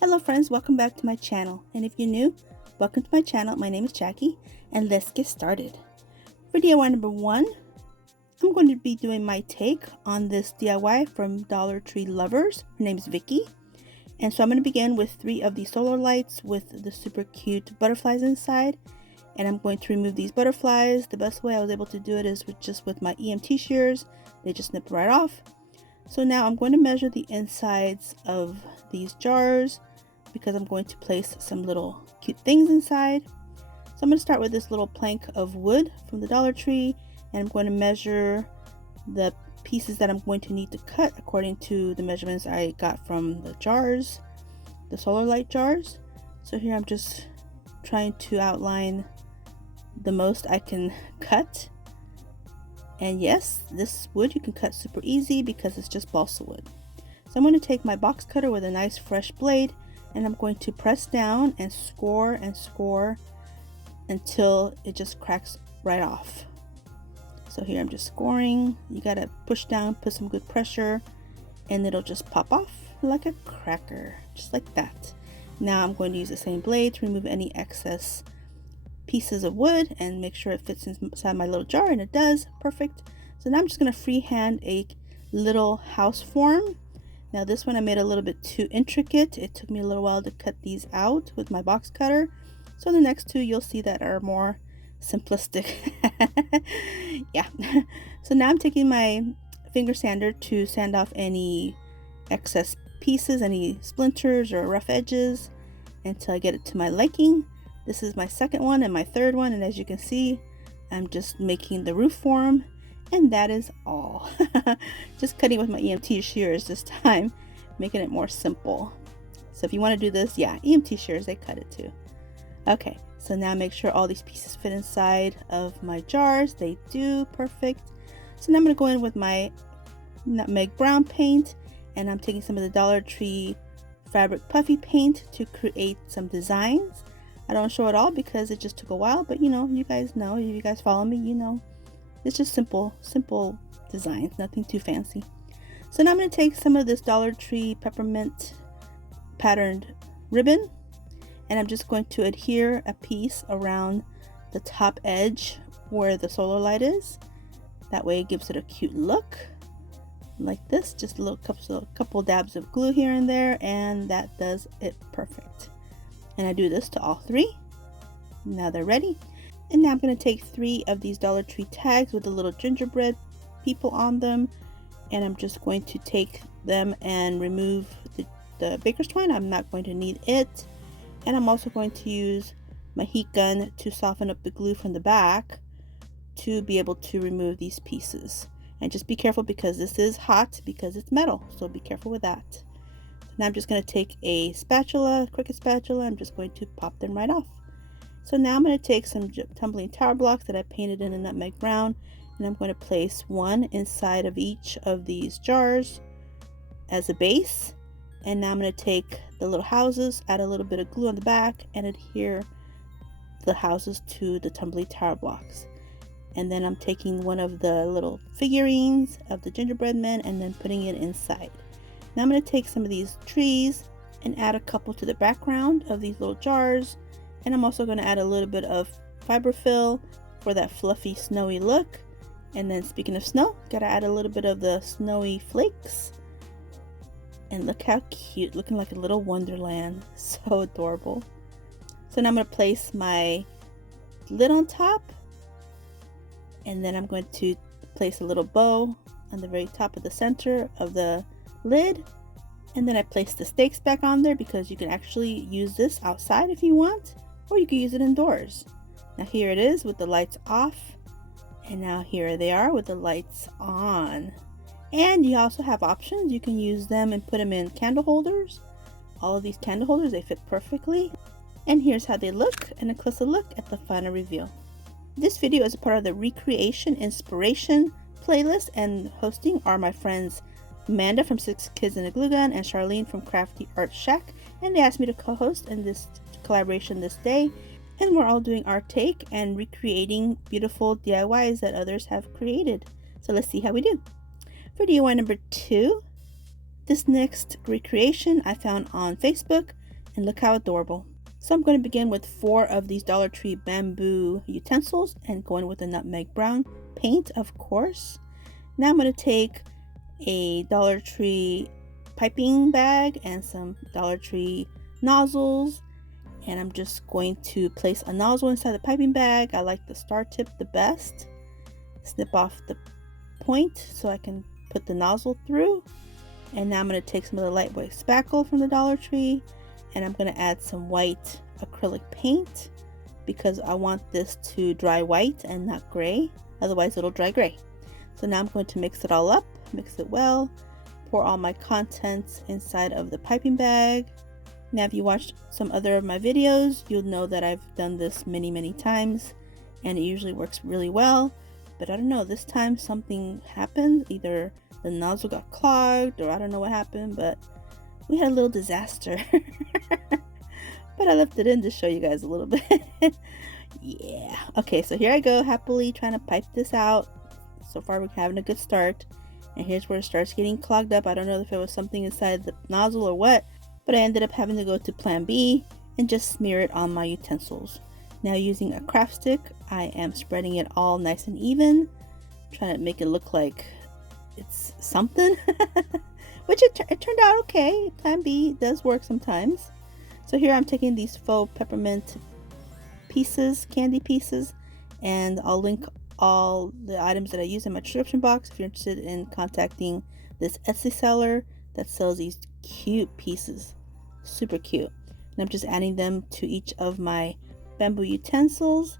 Hello friends, welcome back to my channel, and if you're new, welcome to my channel. My name is Jackie, and let's get started. For DIY number 1, I'm going to be doing my take on this DIY from DollarTreeLovers. Her name is Vickie, and so I'm going to begin with 3 of these solar lights with the super cute butterflies inside, and I'm going to remove these butterflies. The best way I was able to do it is with my EMT shears. They just snip right off. So now I'm going to measure the insides of these jars because I'm going to place some little cute things inside. So I'm going to start with this little plank of wood from the Dollar Tree, and I'm going to measure the pieces that I'm going to need to cut according to the measurements I got from the jars, the solar light jars. So here I'm just trying to outline the most I can cut. And yes, this wood you can cut super easy because it's just balsa wood. So I'm going to take my box cutter with a nice fresh blade, and I'm going to press down and score until it just cracks right off. So here I'm just scoring. You got to push down, put some good pressure, and it'll just pop off like a cracker, just like that. Now I'm going to use the same blade to remove any excess pieces of wood and make sure it fits inside my little jar, and it does. Perfect. So now I'm just going to freehand a little house form. Now this one I made a little bit too intricate. It took me a little while to cut these out with my box cutter. So the next 2 you'll see that are more simplistic. Yeah. So now I'm taking my finger sander to sand off any excess pieces, any splinters or rough edges, until I get it to my liking. This is my second one and my third one, and as you can see, I'm just making the roof form, and that is all. Just cutting with my EMT shears this time, making it more simple. So if you want to do this, yeah, EMT shears, they cut it too. Okay, so now make sure all these pieces fit inside of my jars. They do. Perfect. So now I'm going to go in with my Nutmeg brown paint, and I'm taking some of the Dollar Tree fabric puffy paint to create some designs. I don't show it all because it just took a while, but you guys know, if you guys follow me, it's just simple designs, nothing too fancy. So now I'm going to take some of this Dollar Tree peppermint patterned ribbon, and I'm just going to adhere a piece around the top edge where the solar light is. That way it gives it a cute look like this. Just a couple dabs of glue here and there, and that does it perfect. And I do this to all 3. Now they're ready. And now I'm going to take 3 of these Dollar Tree tags with the little gingerbread people on them, and I'm just going to take them and remove the baker's twine. I'm not going to need it. And I'm also going to use my heat gun to soften up the glue from the back to be able to remove these pieces. And just be careful because this is hot because it's metal, so be careful with that. Now I'm just going to take a spatula, Cricut spatula. I'm just going to pop them right off. So now I'm going to take some tumbling tower blocks that I painted in a nutmeg brown, and I'm going to place one inside of each of these jars as a base. And now I'm going to take the little houses, add a little bit of glue on the back, and adhere the houses to the tumbling tower blocks. And then I'm taking one of the little figurines of the gingerbread men and then putting it inside. Now I'm going to take some of these trees and add a couple to the background of these little jars, and I'm also going to add a little bit of fiberfill for that fluffy snowy look. And then speaking of snow, gotta add a little bit of the snowy flakes, and look how cute, looking like a little wonderland. So adorable. So now I'm going to place my lid on top, and then I'm going to place a little bow on the very top of the center of the lid, and then I place the stakes back on there because you can actually use this outside if you want, or you can use it indoors. Now here it is with the lights off, and now here they are with the lights on. And you also have options. You can use them and put them in candle holders. All of these candle holders, they fit perfectly. And here's how they look, and a closer look at the final reveal. This video is a part of the Recreation Inspiration playlist, and hosting are my friends Amanda from 6 Kids and a Glue Gun and Charlene from Crafty Art Shack, and they asked me to co-host in this collaboration this day, and we're all doing our take and recreating beautiful DIYs that others have created. So let's see how we do. For DIY number 2, this next recreation I found on Facebook And look how adorable. So I'm going to begin with 4 of these Dollar Tree bamboo utensils and going with the nutmeg brown paint, of course. Now I'm going to take a Dollar Tree piping bag and some Dollar Tree nozzles, and I'm just going to place a nozzle inside the piping bag. I like the star tip the best. Snip off the point so I can put the nozzle through. And now I'm going to take some of the lightweight spackle from the Dollar Tree, and I'm going to add some white acrylic paint because I want this to dry white and not gray, otherwise it'll dry gray. So now I'm going to mix it all up, mix it well, pour all my contents inside of the piping bag. Now if you watched some other of my videos, you'll know that I've done this many times and it usually works really well, but I don't know, this time something happened. Either the nozzle got clogged or I don't know what happened, but we had a little disaster. But I left it in to show you guys a little bit. Yeah. Okay, so here I go, happily trying to pipe this out. So far we're having a good start. And here's where it starts getting clogged up. I don't know if it was something inside the nozzle or what, but I ended up having to go to plan B and just smear it on my utensils. Now using a craft stick, I am spreading it all nice and even, trying to make it look like it's something. Which it turned out okay. Plan B does work sometimes. So here I'm taking these faux peppermint pieces, candy pieces, and I'll link all the items that I use in my description box if you're interested in contacting this Etsy seller that sells these cute pieces. Super cute. And I'm just adding them to each of my bamboo utensils.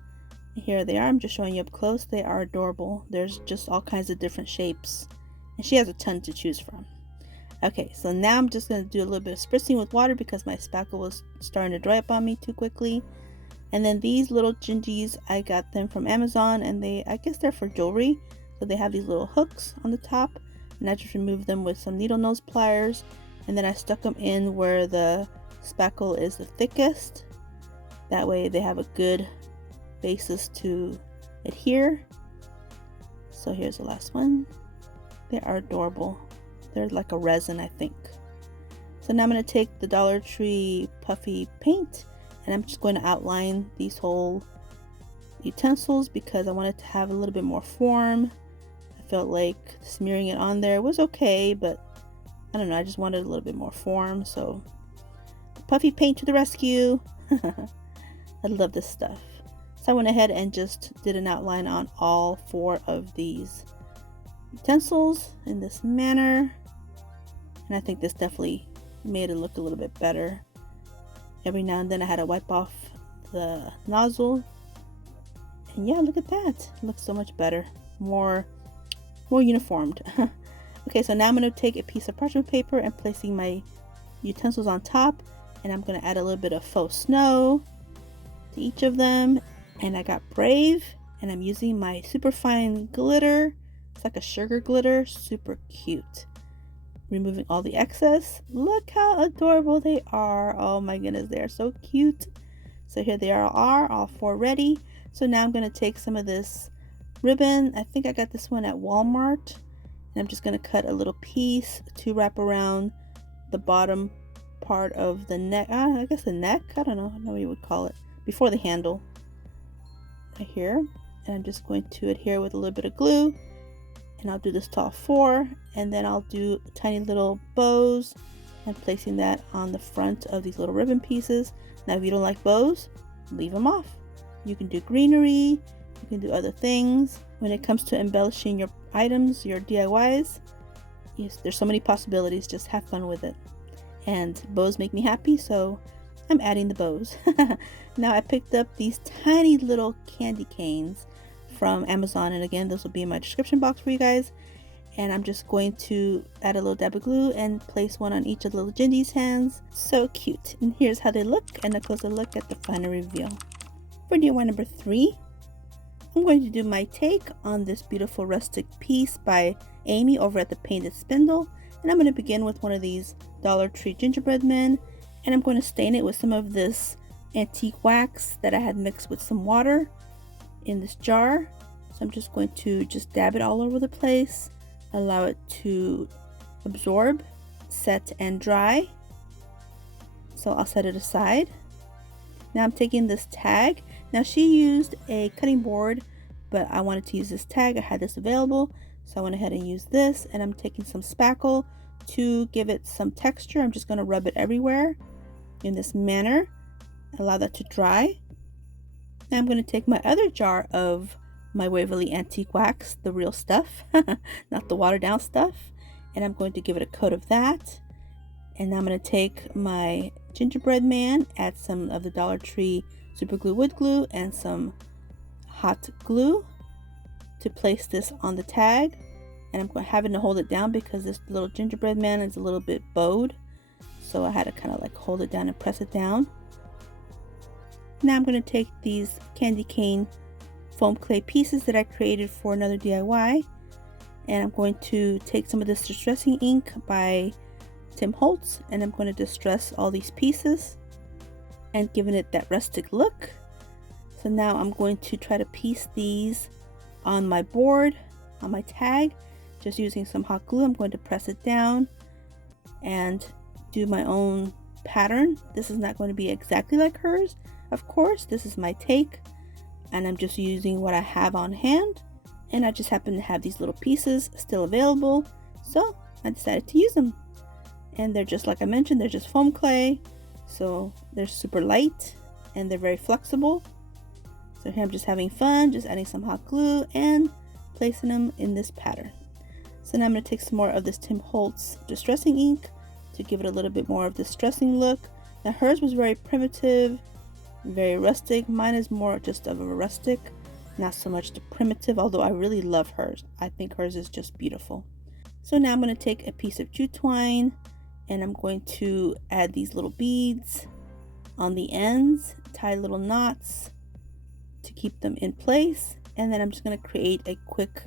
And here they are. I'm just showing you up close. They are adorable. There's just all kinds of different shapes. And she has a ton to choose from. Okay, so now I'm just going to do a little bit of spritzing with water because my spackle was starting to dry up on me too quickly. And then these little gingies, I got them from Amazon, and I guess they're for jewelry. So they have these little hooks on the top, and I just removed them with some needle nose pliers, and then I stuck them in where the spackle is the thickest. That way they have a good basis to adhere. So here's the last one. They are adorable. They're like a resin, I think. So now I'm going to take the Dollar Tree Puffy paint, and I'm just going to outline these whole utensils because I wanted to have a little bit more form. I felt like smearing it on there was okay, but I don't know, I just wanted a little bit more form. So Puffy paint to the rescue. I love this stuff. So I went ahead and just did an outline on all 4 of these utensils in this manner, and I think this definitely made it look a little bit better. Every now and then I had to wipe off the nozzle, and yeah, look at that, it looks so much better, more uniformed. Okay, so now I'm going to take a piece of parchment paper and placing my utensils on top, and I'm going to add a little bit of faux snow to each of them. And I got Brave, and I'm using my super fine glitter. It's like a sugar glitter, super cute. Removing all the excess. Look how adorable they are. Oh my goodness, they are so cute. So here they are all 4 ready. So now I'm going to take some of this ribbon. I think I got this one at Walmart. And I'm just going to cut a little piece to wrap around the bottom part of the neck. I guess the neck? I don't know what you would call it. Before the handle. Right here. And I'm just going to adhere with a little bit of glue. And I'll do this to all 4, and then I'll do tiny little bows and placing that on the front of these little ribbon pieces. Now if you don't like bows, leave them off. You can do greenery, you can do other things. When it comes to embellishing your items, your DIYs, yes, there's so many possibilities. Just have fun with it. And bows make me happy, so I'm adding the bows. Now I picked up these tiny little candy canes from Amazon, and again, this will be in my description box for you guys. And I'm just going to add a little dab of glue and place one on each of the little Gingy's hands. So cute. And here's how they look, and a closer look at the final reveal. For DIY number 3, I'm going to do my take on this beautiful rustic piece by Amy over at the Painted Spindle. And I'm going to begin with one of these Dollar Tree gingerbread men, and I'm going to stain it with some of this antique wax that I had mixed with some water in this jar. So I'm just going to dab it all over the place, allow it to absorb, set, and dry. So I'll set it aside. Now I'm taking this tag. Now she used a cutting board, but I wanted to use this tag. I had this available, so I went ahead and used this, and I'm taking some spackle to give it some texture. I'm just going to rub it everywhere in this manner. Allow that to dry. Now I'm going to take my other jar of my Waverly Antique Wax, the real stuff, not the watered down stuff, and I'm going to give it a coat of that. And now I'm going to take my gingerbread man, add some of the Dollar Tree super glue wood glue and some hot glue to place this on the tag. And I'm having to hold it down because this little gingerbread man is a little bit bowed, so I had to kind of like hold it down and press it down. Now I'm going to take these candy cane foam clay pieces that I created for another DIY, and I'm going to take some of this distressing ink by Tim Holtz, and I'm going to distress all these pieces and giving it that rustic look. So now I'm going to try to piece these on my board, on my tag, just using some hot glue. I'm going to press it down and do my own pattern. This is not going to be exactly like hers, of course. This is my take, and I'm just using what I have on hand, and I just happen to have these little pieces still available, so I decided to use them. And they're just like I mentioned, they're just foam clay, so they're super light and they're very flexible. So here I'm just having fun, just adding some hot glue and placing them in this pattern. So now I'm going to take some more of this Tim Holtz distressing ink to give it a little bit more of this distressing look. Now hers was very primitive, very rustic. Mine is more just of a rustic, not so much the primitive, although I really love hers. I think hers is just beautiful. So now I'm going to take a piece of jute twine and I'm going to add these little beads on the ends, tie little knots to keep them in place, and then I'm just going to create a quick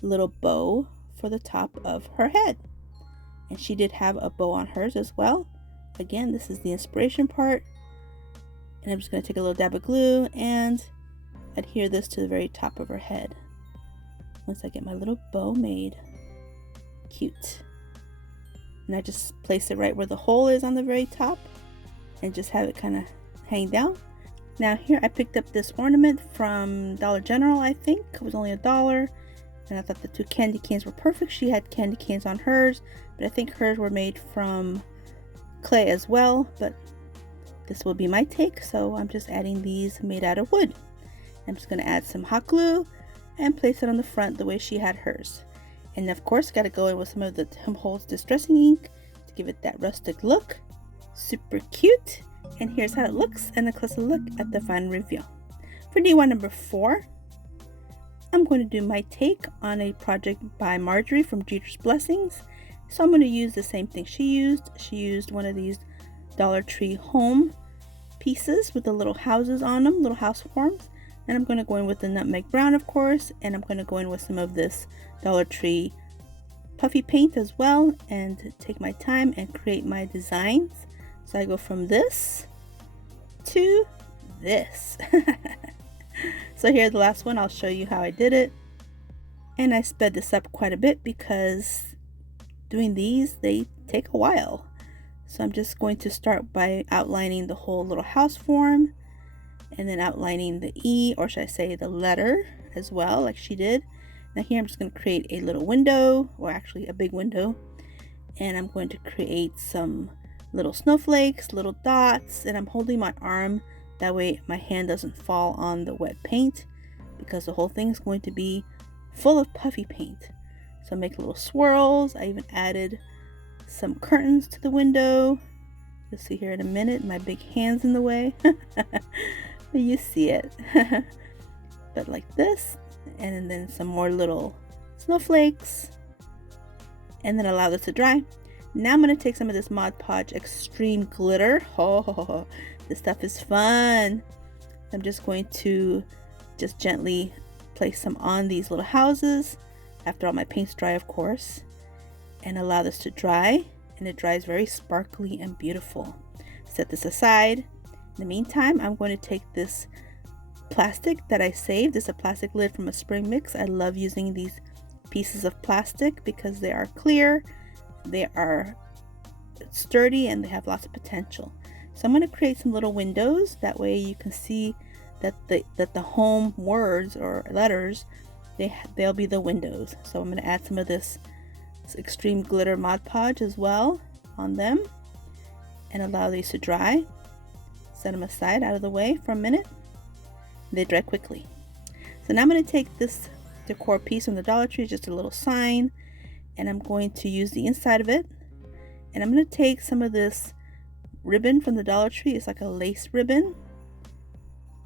little bow for the top of her head. And she did have a bow on hers as well. Again, this is the inspiration part, and I'm just going to take a little dab of glue and adhere this to the very top of her head. Once I get my little bow made, cute. And I just place it right where the hole is on the very top and just have it kind of hang down. Now here I picked up this ornament from Dollar General. I think it was only $1, and I thought the two candy canes were perfect. She had candy canes on hers, but I think hers were made from clay as well, but this will be my take, so I'm just adding these made out of wood. I'm just going to add some hot glue and place it on the front the way she had hers. And of course, got to go in with some of the Tim Holtz distressing ink to give it that rustic look. Super cute. And here's how it looks, and a closer look at the final reveal. For DIY number 4, I'm going to do my take on a project by Marjorie from Jeter's Blessings. So I'm going to use the same thing she used. She used one of these Dollar Tree home pieces with the little houses on them, little house forms. And I'm going to go in with the Nutmeg Brown, of course, and I'm going to go in with some of this Dollar Tree Puffy paint as well, and take my time and create my designs. So I go from this to this. So here's the last one. I'll show you how I did it. And I sped this up quite a bit because doing these, they take a while. So I'm just going to start by outlining the whole little house form, and then outlining the E, or should I say the letter as well, like she did. Now here I'm just going to create a little window, or actually a big window, and I'm going to create some little snowflakes, little dots, and I'm holding my arm, that way my hand doesn't fall on the wet paint, because the whole thing is going to be full of puffy paint. So make little swirls. I even added some curtains to the window. You'll see here in a minute, my big hand's in the way. But you see it. But like this, and then some more little snowflakes, and then allow this to dry. Now I'm going to take some of this Mod Podge Extreme Glitter. Oh, this stuff is fun. I'm just going to just gently place some on these little houses, after all my paint's dry, of course, and allow this to dry, and it dries very sparkly and beautiful. Set this aside. In the meantime, I'm going to take this plastic that I saved. This is a plastic lid from a spring mix. I love using these pieces of plastic because they are clear, they are sturdy, and they have lots of potential. So I'm going to create some little windows. That way you can see that the home words or letters, they'll be the windows. So I'm going to add some of this extreme glitter Mod Podge as well on them and allow these to dry. Set them aside out of the way for a minute. They dry quickly. So now I'm going to take this decor piece from the Dollar Tree, just a little sign, and I'm going to use the inside of it, and I'm going to take some of this ribbon from the Dollar Tree. It's like a lace ribbon,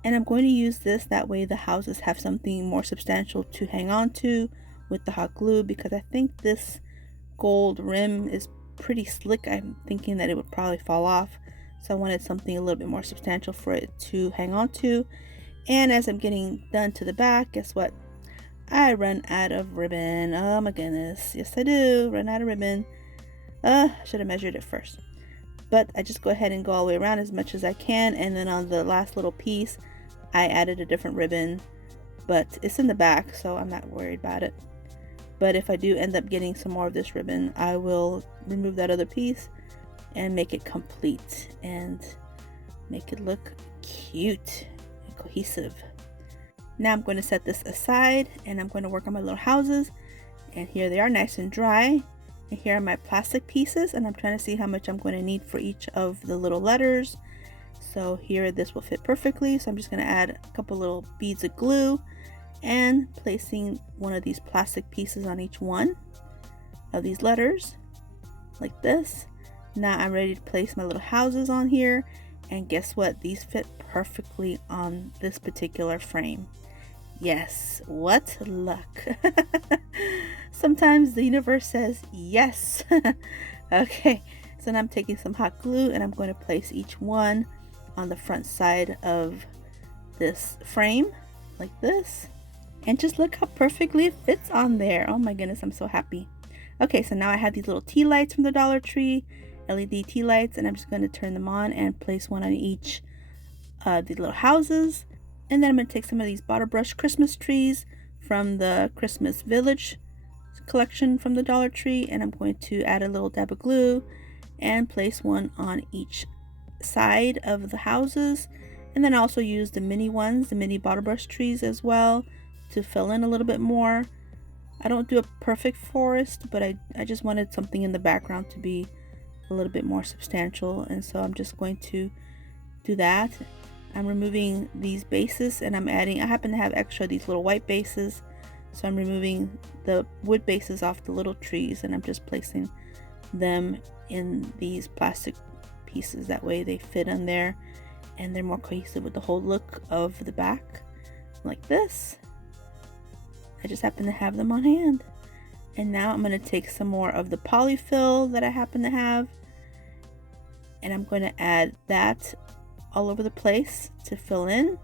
and I'm going to use this, that way the houses have something more substantial to hang on to with the hot glue, because I think this gold rim is pretty slick. I'm thinking that it would probably fall off, so I wanted something a little bit more substantial for it to hang on to. And as I'm getting done to the back, guess what? I run out of ribbon. Oh my goodness. Yes, I do. Run out of ribbon. I should have measured it first. But I just go ahead and go all the way around as much as I can. And then on the last little piece, I added a different ribbon. But it's in the back, so I'm not worried about it. But if I do end up getting some more of this ribbon, I will remove that other piece and make it complete and make it look cute and cohesive. Now I'm going to set this aside and I'm going to work on my little houses, and here they are, nice and dry. And here are my plastic pieces, and I'm trying to see how much I'm going to need for each of the little letters. So here this will fit perfectly, so I'm just going to add a couple little beads of glue and placing one of these plastic pieces on each one of these letters like this. Now I'm ready to place my little houses on here, and guess what? These fit perfectly on this particular frame. Yes, what luck. Sometimes the universe says yes. Okay, so now I'm taking some hot glue and I'm going to place each one on the front side of this frame like this, and just look how perfectly it fits on there. Oh my goodness, I'm so happy. Okay, so now I have these little tea lights from the Dollar Tree, LED tea lights, and I'm just going to turn them on and place one on each these little houses. And then I'm going to take some of these bottle brush Christmas trees from the Christmas Village collection from the Dollar Tree, and I'm going to add a little dab of glue and place one on each side of the houses. And then also use the mini ones, the mini bottle brush trees as well, to fill in a little bit more. I don't do a perfect forest, but I just wanted something in the background to be a little bit more substantial, and so I'm just going to do that. I'm removing these bases and I'm adding, I happen to have extra these little white bases, so I'm removing the wood bases off the little trees and I'm just placing them in these plastic pieces. That way they fit on there and they're more cohesive with the whole look of the back like this. I just happen to have them on hand. And now I'm going to take some more of the polyfill that I happen to have, and I'm going to add that all over the place to fill in.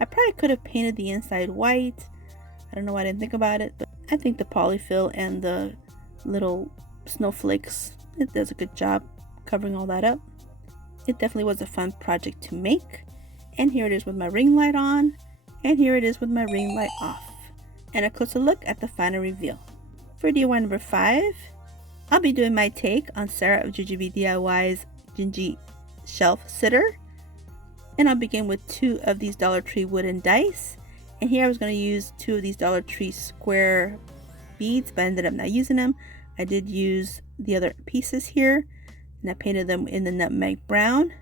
I probably could have painted the inside white. I don't know why I didn't think about it, but I think the polyfill and the little snowflakes, it does a good job covering all that up. It definitely was a fun project to make. And here it is with my ring light on, and here it is with my ring light off. And a closer look at the final reveal. For DIY number 5, I'll be doing my take on Sarah of Gingerbread DIY's Gingy Shelf Sitter. And I'll begin with 2 of these Dollar Tree wooden dice. And here I was going to use 2 of these Dollar Tree square beads, but I ended up not using them. I did use the other pieces here, and I painted them in the nutmeg brown.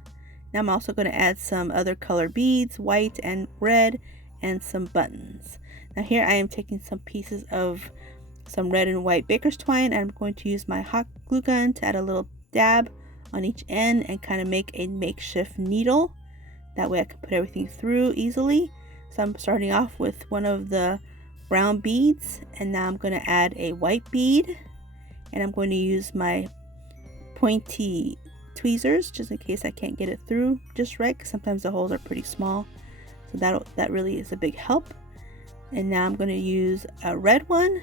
Now I'm also going to add some other color beads, white and red, and some buttons. Now here I am taking some pieces of some red and white baker's twine, and I'm going to use my hot glue gun to add a little dab on each end and kind of make a makeshift needle. That way I can put everything through easily. So I'm starting off with one of the brown beads, and now I'm going to add a white bead, and I'm going to use my pointy tweezers just in case I can't get it through just right, because sometimes the holes are pretty small. So that really is a big help. And now I'm going to use a red one,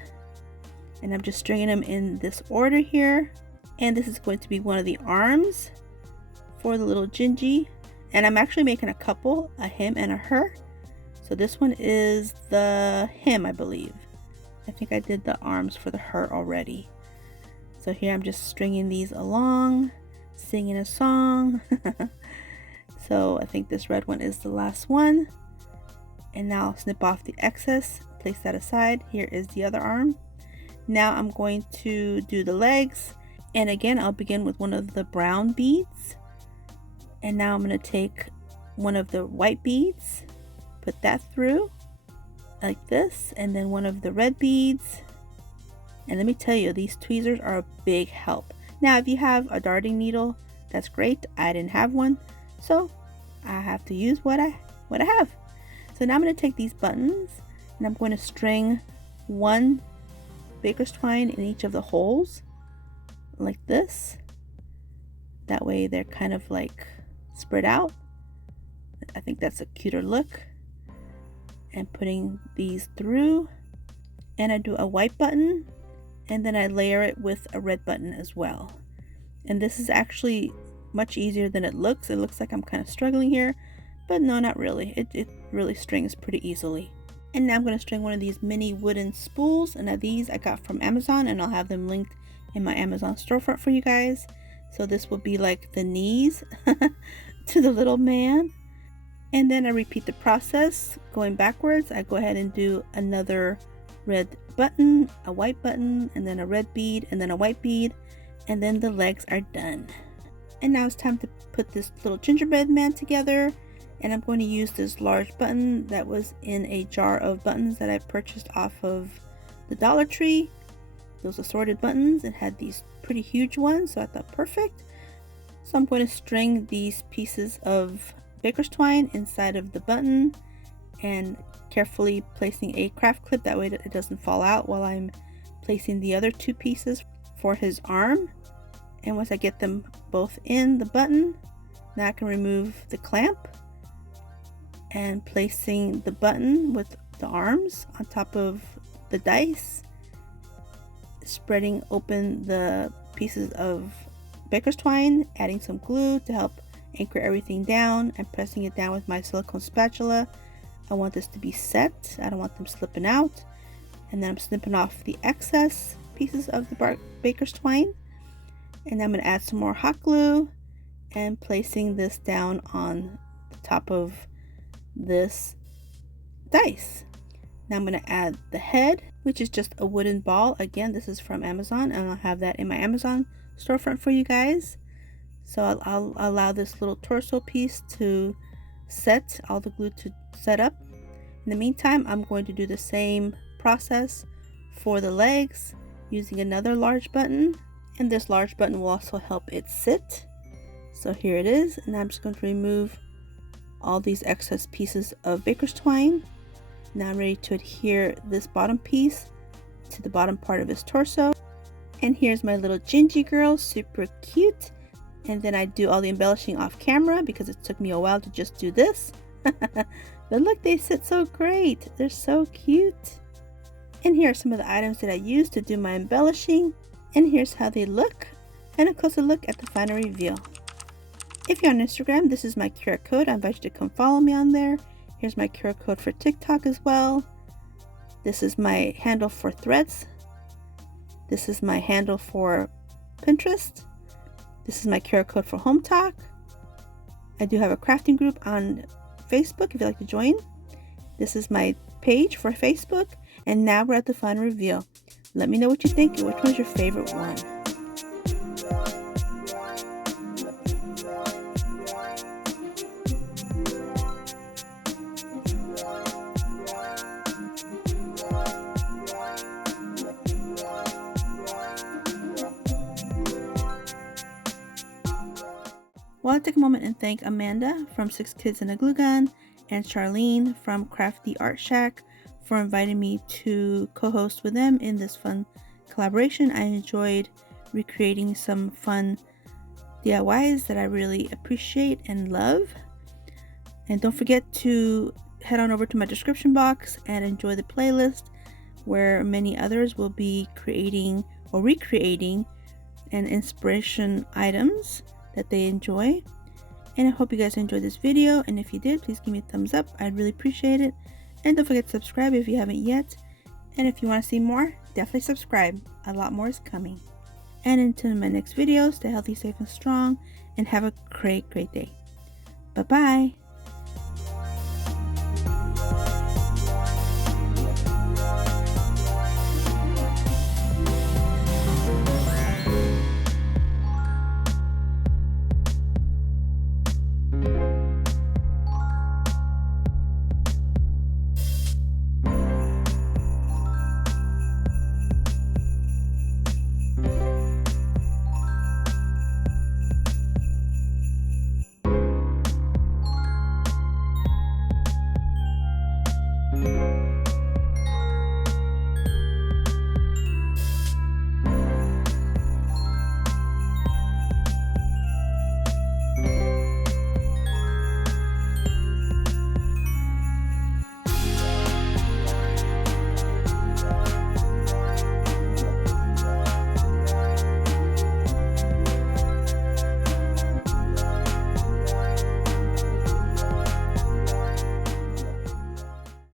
and I'm just stringing them in this order here. And this is going to be one of the arms for the little Gingy. And I'm actually making a couple, a him and a her. So this one is the him, I believe. I think I did the arms for the her already. So here I'm just stringing these along, singing a song. So I think this red one is the last one. And now I'll snip off the excess, place that aside. Here is the other arm. Now I'm going to do the legs. And again, I'll begin with one of the brown beads. And now I'm going to take one of the white beads, put that through like this, and then one of the red beads. And let me tell you, these tweezers are a big help. Now, if you have a darting needle, that's great. I didn't have one, so I have to use what I have. So now I'm going to take these buttons and I'm going to string one baker's twine in each of the holes like this. That way they're kind of like spread out. I think that's a cuter look. And putting these through, and I do a white button, and then I layer it with a red button as well. And this is actually much easier than it looks. It looks like I'm kind of struggling here, but no, not really. It really strings pretty easily. And now I'm going to string one of these mini wooden spools, and now these I got from Amazon, and I'll have them linked in my Amazon storefront for you guys. So this will be like the knees to the little man. And then I repeat the process going backwards. I go ahead and do another red button, a white button, and then a red bead, and then a white bead, and then the legs are done. And now it's time to put this little gingerbread man together. And I'm going to use this large button that was in a jar of buttons that I purchased off of the Dollar Tree. Those assorted buttons. It had these pretty huge ones, so I thought perfect. So I'm going to string these pieces of baker's twine inside of the button and carefully placing a craft clip, that way that it doesn't fall out while I'm placing the other two pieces for his arm. And once I get them both in the button, now I can remove the clamp and placing the button with the arms on top of the dice, spreading open the pieces of baker's twine, adding some glue to help anchor everything down, and pressing it down with my silicone spatula. I want this to be set. I don't want them slipping out. And then I'm snipping off the excess pieces of the baker's twine. And I'm going to add some more hot glue and placing this down on the top of this dice. Now I'm going to add the head, which is just a wooden ball. Again, this is from Amazon, and I'll have that in my Amazon storefront for you guys. So I'll allow this little torso piece to set, all the glue to set up. In the meantime, I'm going to do the same process for the legs using another large button, and this large button will also help it sit. So here it is, and I'm just going to remove all these excess pieces of baker's twine. Now I'm ready to adhere this bottom piece to the bottom part of his torso. And here's my little Gingy girl, super cute. And then I do all the embellishing off camera because it took me a while to just do this. But look, they sit so great. They're so cute. And here are some of the items that I used to do my embellishing. And here's how they look. And a closer look at the final reveal. If you're on Instagram, this is my QR code. I invite you to come follow me on there. Here's my QR code for TikTok as well. This is my handle for Threads. This is my handle for Pinterest. This is my QR code for Hometalk. I do have a crafting group on Facebook if you'd like to join. This is my page for Facebook. And now we're at the final reveal. Let me know what you think and which one's your favorite one. Well, I'll take a moment and thank Amanda from 6 Kids and a Glue Gun and Charlene from Crafty Art Shack for inviting me to co-host with them in this fun collaboration. I enjoyed recreating some fun DIYs that I really appreciate and love. And don't forget to head on over to my description box and enjoy the playlist where many others will be creating or recreating and inspiration items that they enjoy. And I hope you guys enjoyed this video, and if you did, please give me a thumbs up. I'd really appreciate it. And don't forget to subscribe if you haven't yet. And if you want to see more, definitely subscribe. A lot more is coming. And until my next video, stay healthy, safe, and strong, and have a great day. Bye-bye.